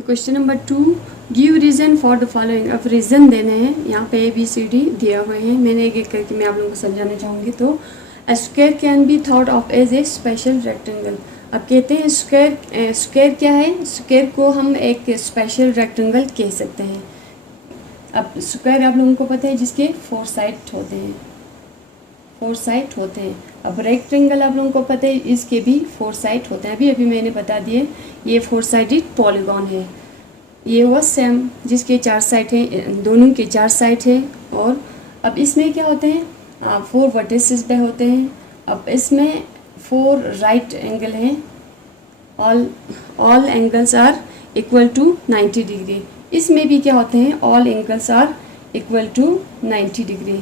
तो question number 2, give reason for the following. अब reason देने हैं, यहाँ पे ABCD दिया हुए हैं, मैंने एक एक करके मैं आप लोगों को समझाना चाहूँगी। तो a square can be thought of as a special rectangle. अब कहते हैं स्क्वायर क्या है, स्क्वायर को हम एक स्पेशल रेक्टेंगल कह सकते हैं। अब स्क्वायर आप लोगों को पता है जिसके 4 साइड होते हैं, 4 साइड होते हैं। अब रेक्टेंगल आप लोगों को पता है इसके भी 4 साइड होते हैं, अभी मैंने बता दिए। ये 4 साइडेड पॉलीगॉन है। ये हुआ सेम जिसके 4 साइड हैं, दोनों के 4 साइड है। और अब इसमें क्या होते हैं, 4 वर्टिसेस पे होते हैं। अब इसमें 4 राइट एंगल हैं, all angles are equal to 90 degree. इसमें भी क्या होते हैं, all angles are equal to 90 degree.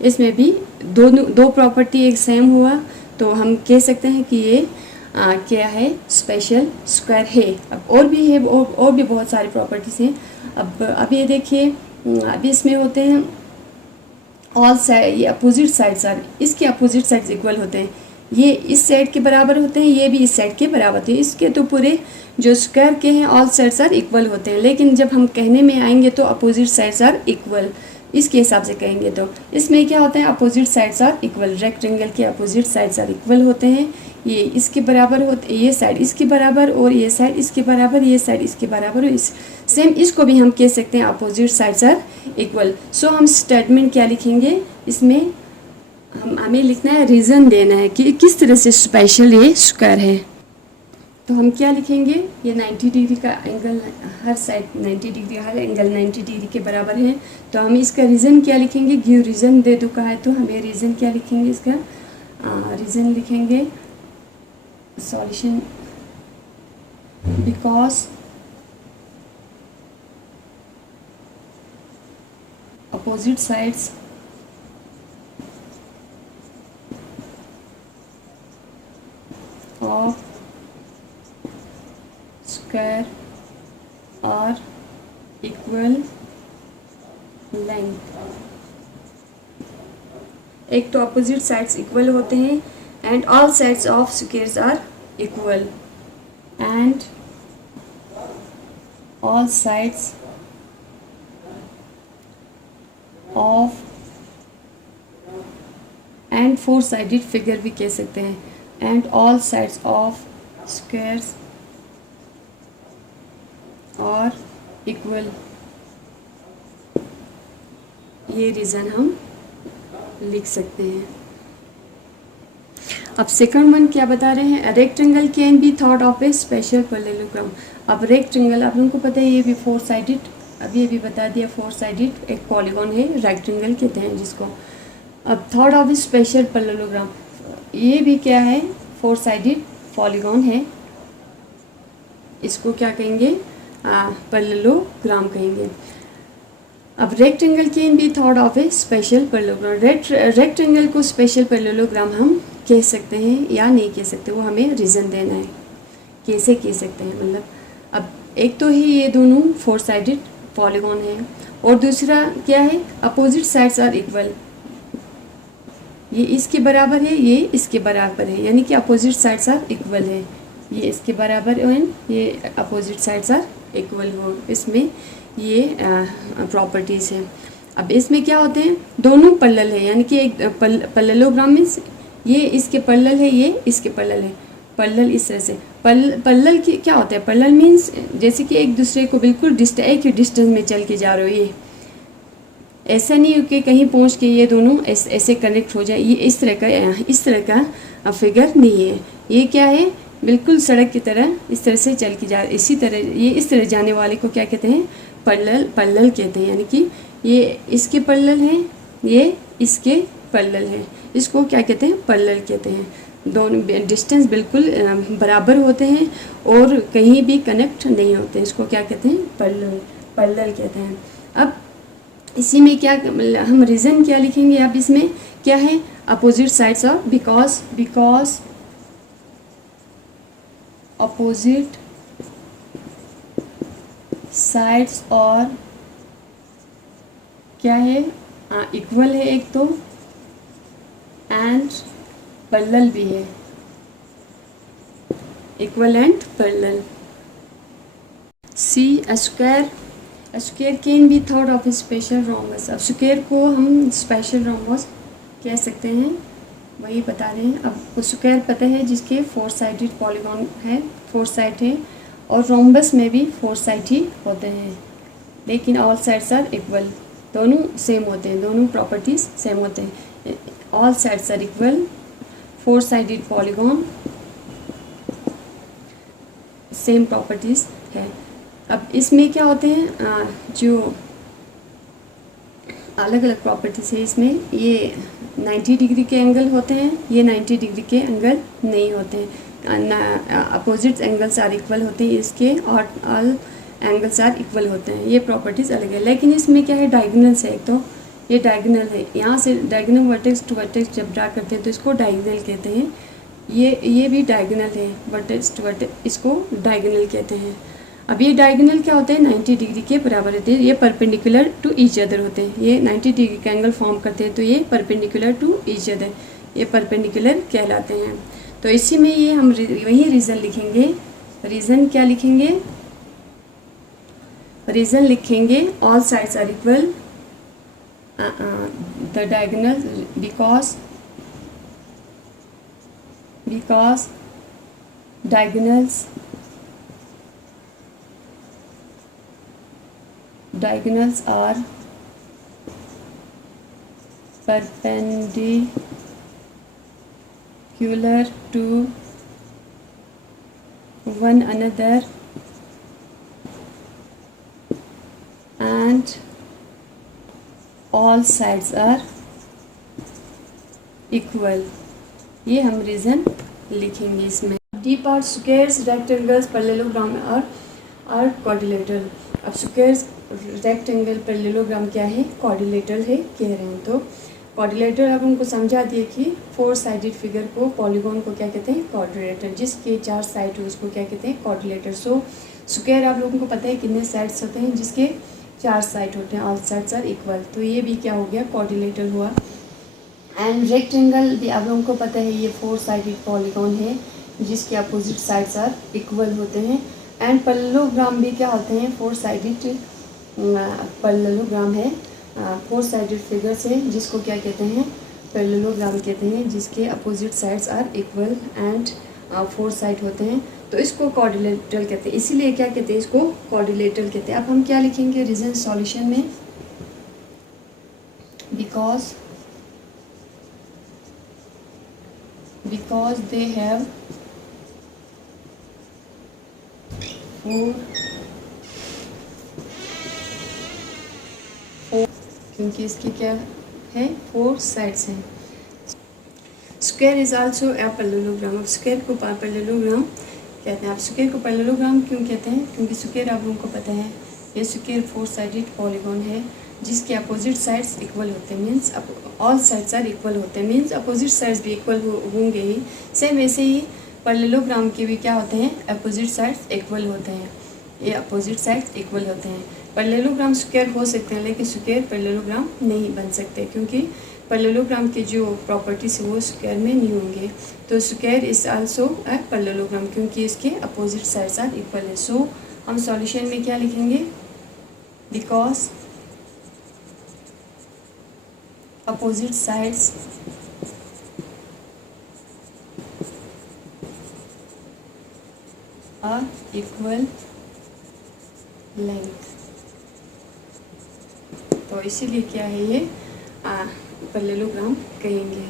इसमें भी दो प्रॉपर्टी एक सेम हुआ, तो हम कह सकते हैं कि ये क्या है, स्पेशल स्क्वायर है। अब और भी है, और भी बहुत सारी प्रॉपर्टीज हैं। अब ये देखिए, अभी इसमें होते हैं ऑल साइड, ये अपोजिट साइड्स आर, इसके अपोजिट साइड्स इक्वल होते हैं। ये इस साइड के बराबर होते हैं, ये भी इस साइड के बराबर होते हैं। इसके तो पूरे जो स्क्वायर के हैं ऑल साइड्स आर इक्वल होते हैं, लेकिन जब हम कहने में आएंगे तो अपोजिट साइड्स आर इक्वल, इसके हिसाब से कहेंगे। तो इसमें क्या होता है, opposite sides are equal, rectangle के अपोजिट साइड्स आर इक्वल होते हैं। ये इसके बराबर होते, ये साइड इसके बराबर, और ये साइड इसके बराबर, ये साइड इसके बराबर, और सेम इसको भी हम कह सकते हैं अपोजिट साइड्स आर इक्वल। सो हम स्टेटमेंट क्या लिखेंगे, इसमें हमें लिखना है, रीज़न देना है कि किस तरह से स्पेशल ये स्क्वायर है। तो हम क्या लिखेंगे, ये 90 डिग्री का एंगल, हर साइड 90 डिग्री, हर एंगल 90 डिग्री के बराबर है। तो हम इसका रीज़न क्या लिखेंगे, गिव रीज़न दे दुका है, तो हमें रीज़न क्या लिखेंगे, इसका रीज़न लिखेंगे solution, because opposite sides of square are equal length. एक तो अपोजिट साइड्स इक्वल होते हैं, and all sides of squares are equal, and all sides of, and 4 sided figure भी कह सकते हैं, and all sides of squares are equal. ये reason हम लिख सकते हैं। अब सेकंड वन क्या बता रहे हैं, rectangle can be thought of A special parallelogram. अब रेक्टेंगल आप लोगों को पता है, ये भी 4 साइडेड, अभी ये भी बता दिया, 4 साइडेड एक पॉलीगॉन है, रेक्टेंगल कहते हैं जिसको। अब thought of A special parallelogram, ये भी क्या है, 4 साइडेड पॉलीगॉन है, इसको क्या कहेंगे, पैरेललोग्राम कहेंगे। अब rectangle can be thought of A special parallelogram, rectangle को स्पेशल पैरेललोग्राम हम कह सकते हैं या नहीं कह सकते, वो हमें रीज़न देना है, कैसे कह सकते हैं। मतलब अब एक तो ही ये दोनों 4 साइडेड पॉलीगॉन है, और दूसरा क्या है, अपोजिट साइड्स आर इक्वल, ये इसके बराबर है, ये इसके बराबर है, यानी कि अपोजिट साइड्स आर इक्वल है, ये इसके बराबर है, ये अपोजिट साइड्स आर इक्वल हो, इसमें ये प्रॉपर्टीज़ हैं। अब इसमें क्या होते हैं, दोनों पैरेलल है, यानी कि एक पैरेललोग्राम मीन्स ये इसके पैरेलल है, ये इसके पैरेलल है, पैरेलल इस तरह से। पैरेलल की क्या होता है, पैरेलल मीन्स जैसे कि एक दूसरे को बिल्कुल एक ही डिस्टेंस में चल के जा रहे हो। ये ऐसा नहीं हो कि कहीं पहुंच के ये दोनों ऐसे कनेक्ट हो जाए, ये इस तरह का फिगर नहीं है। ये क्या है, बिल्कुल सड़क की तरह इस तरह से चल के जा, इसी तरह ये इस तरह जाने वाले को क्या कहते हैं, पैरेलल कहते हैं। यानी कि ये इसके पैरेलल है, ये इसके पैरेलल है, इसको क्या कहते हैं, पैरेलल कहते हैं। दोनों डिस्टेंस बिल्कुल बराबर होते हैं और कहीं भी कनेक्ट नहीं होते, इसको क्या कहते हैं, पैरेलल कहते हैं। अब इसी में क्या हम रीज़न क्या लिखेंगे, अब इसमें क्या है, opposite sides of, because opposite sides और क्या है, इक्वल है एक तो, एंड पैरेलल भी है, equal and parallel. See square can be thought of special rhombus. अब स्क्वायर को हम स्पेशल रोम्बस कह सकते हैं, वही बता रहे हैं। अब स्क्वायर पता है जिसके 4 साइडेड पॉलीगॉन है, 4 साइड है, और रोम्बस में भी 4 साइड ही होते हैं, लेकिन ऑल साइड्स आर इक्वल, दोनों सेम होते हैं, दोनों प्रॉपर्टीज सेम होते हैं। All sides are equal, 4 sided polygon, same properties है। अब इसमें क्या होते हैं, जो अलग अलग प्रॉपर्टीज है इसमें, ये 90 डिग्री के एंगल होते हैं, ये 90 डिग्री के एंगल नहीं होते हैं। अपोजिट एंगल्स आर इक्वल होते हैं इसके, और ऑल एंगल्स आर इक्वल होते हैं। ये प्रॉपर्टीज़ अलग है। लेकिन इसमें क्या है, डायगोनल्स है। तो ये डायगोनल है, यहाँ से डायगोनल वर्टेक्स टू वर्टेक्स जब ड्रा करते हैं तो इसको डायगोनल कहते हैं। ये भी डायगोनल है, वर्टेक्स टू वर्टेक्स, इसको डायगोनल कहते हैं। अब ये डायगोनल क्या होते हैं, 90 डिग्री के बराबर होते हैं। ये परपेंडिकुलर टू ईच अदर होते हैं, ये 90 डिग्री का एंगल फॉर्म करते हैं, तो ये परपेंडिकुलर टू ईच अदर, ये परपेंडिकुलर कहलाते हैं। तो इसी में ये हम वही रीज़न लिखेंगे। रीज़न क्या लिखेंगे, रीज़न लिखेंगे all sides are equal, the diagonal because diagonals are perpendicular to one another and all sides are equal। ये हम रीज़न लिखेंगे इसमें। D part squares, rectangles, parallelogram और क्वाड्रिलेटरल। अब स्क्वायर्स, रेक्टेंगल, पैरेललोग्राम क्या है, क्वाड्रिलेटरल है कह रहे हैं। तो क्वाड्रिलेटरल अब उनको समझा दिए कि 4 साइडेड फिगर को, पॉलीगॉन को क्या कहते हैं, क्वाड्रिलेटरल। जिसके 4 साइड हो उसको क्या कहते हैं, क्वाड्रिलेटरल। सो स्क्वायर आप लोगों को पता है कितने साइड्स होते हैं, जिसके 4 साइड होते हैं, ऑल साइड्स आर इक्वल। तो ये भी क्या हो गया, क्वाड्रिलेटरल हुआ। एंड रेक्टेंगल भी आप लोगों को पता है, ये 4 साइडेड पॉलीगॉन है जिसके अपोजिट साइड्स आर इक्वल होते हैं। एंड पैरेललोग्राम भी क्या होते हैं, 4 साइडेड पैरेललोग्राम है, 4 साइडेड फिगर्स है जिसको क्या कहते हैं, पैरेललोग्राम कहते हैं, जिसके opposite sides are equal and 4 side होते हैं। तो इसको क्वाड्रिलेटरल कहते हैं, इसीलिए क्या कहते हैं, इसको क्वाड्रिलेटरल कहते हैं। अब हम क्या लिखेंगे रीजन सॉल्यूशन में, बिकॉज they have 4 क्योंकि इसकी क्या है, 4 साइड्स हैं। Square is also a parallelogram. अब स्क्वायर को पैरेललोग्राम कहते हैं। आप स्क्वायर को पैरेललोग्राम क्यों कहते हैं, क्योंकि स्क्वायर आप लोगों को पता है, ये स्क्वायर 4 साइडेड पॉलीगॉन है जिसके अपोजिट साइड्स इक्वल होते हैं, means all sides are equal होते हैं, मीन्स अपोजिट साइड्स भी इक्वल होंगे ही। सेम वैसे ही पैरेललोग्राम के भी क्या होते हैं, अपोजिट साइड्स इक्वल होते हैं, ये अपोजिट साइड्स इक्वल होते हैं। पैरेललोग्राम स्क्वायर हो सकते हैं लेकिन स्क्वायर पैरेललोग्राम नहीं बन सकते, क्योंकि पैरेललोग्राम के जो प्रॉपर्टीज है वो स्क्वायर में नहीं होंगे। तो square is also a parallelogram क्योंकि इसके अपोजिट साइड्स आर इक्वल है। सो हम सॉल्यूशन में क्या लिखेंगे, because opposite sides are equal length। तो इसीलिए क्या है, ये पैरेललोग्राम कहेंगे।